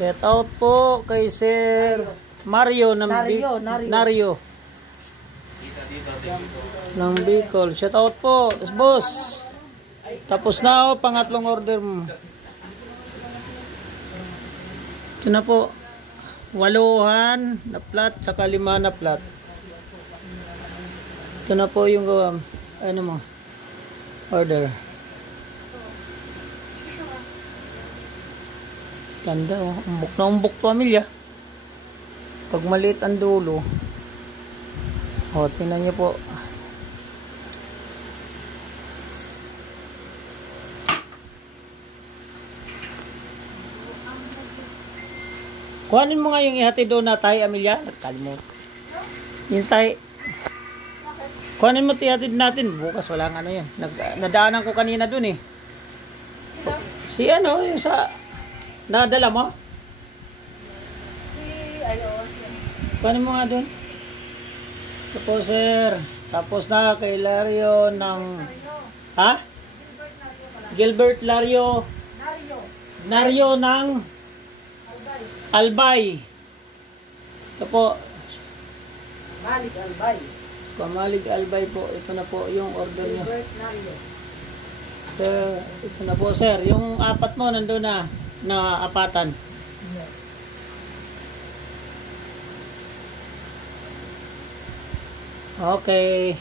Shout out po kay Sir Mario ng Nario. Ng Bicol. Shout out po, boss. Tapos na pangatlong order mo. Ito na po. 8 na plat, saka 5 na plat. Ito na po yung ano mo, order. Ganda, umbok na umbok pamilya. Pag maliit ang dulo. Tingnan niyo po. Kuhanin mo nga yung ihatid doon na tayo, Amelia. Nagkalimut. Yung tayo. Kuhanin mo ihatid natin. Bukas walang ano yan. Nadaanan ko kanina doon eh. Si ano, yung sa... Nadala mo? Kuhanin mo nga doon. Tapos sir. Tapos na kay Lario ng... Ha? Gilbert Lario. Nario ng... Albay. Ito po. Kamalig Albay. Kamalig Albay po. Ito na po yung order nyo. Sir, ito na po sir. Yung apat mo nandun na apatan. Okay.